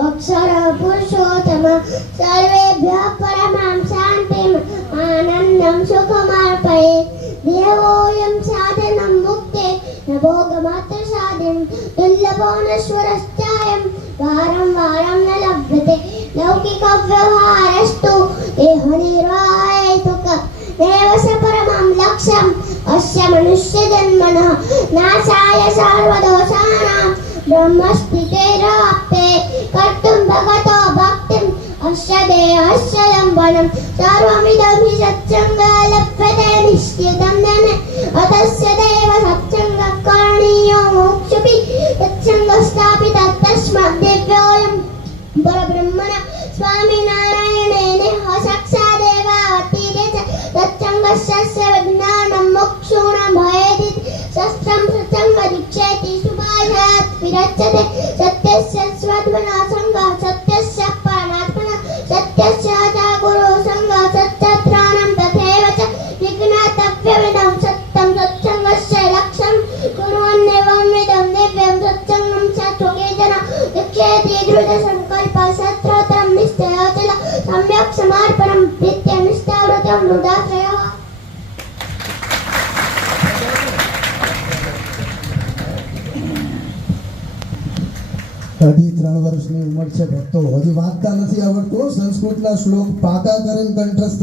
अक्षर पुरुषोत्तम सर्वेभ्यः परमां शान्तिम् आनन्दं सुखमार्पये देवोऽयं साधनं मुक्ते न भोगमात्र साधिं दुर्लभो नश्वरश्चायं वारं वारं न लभ्यते लौकिकव्यवहारस्तु देहनिर्वाहेतुक देव स परमं लक्ष्यम् अस्य मनुष्यजन्मनः नाशाय सर्वदोषाणां ब्रह्मस्थितेराप्ते कर्तुं भगतो भक्तिम् अस्य देहस्य लम्बनं सर्वमिदं हि सत्सङ्गः लभ्यते निश्चितं धने अतस्य देव सत्सङ्गः करणीयो मोक्षपि तत्सङ्गस्थापितः तस्मात् दिव्योऽयं परब्रह्मणा स्वामिनारायणेन साक्षादेवावतीरे च तत्सङ्गस्य विज्ञानं मोक्षोणं भयेदिति शस्त्रं सत्सङ्गदीक्षेति सुभाषात् विरच्यते सत्यस्य स्वात्मना सङ्गः सत्यस्य परमात्मना सत्यस्य च गुरुसङ्गः सत्यत्राणं तथैव च विज्ञातव्यमिदं सत्यं सत्सङ्गस्य लक्ष्यं कुर्वन्नेवं विदं दिव्यं सत्सङ्गं च केचन दीक्षेति दृढसङ्कल्पः सत्रोत्रं निश्चयोचल सम्यक् समर्पणं प्रीत्या निष्ठावृतं हृदाश्रयः अभी 3 વર્ષની ઉંમર છે ભક્તો હજી વાંચતા નથી આવડતું સંસ્કૃતના શ્લોક પાકા કરીને કંઠસ્થ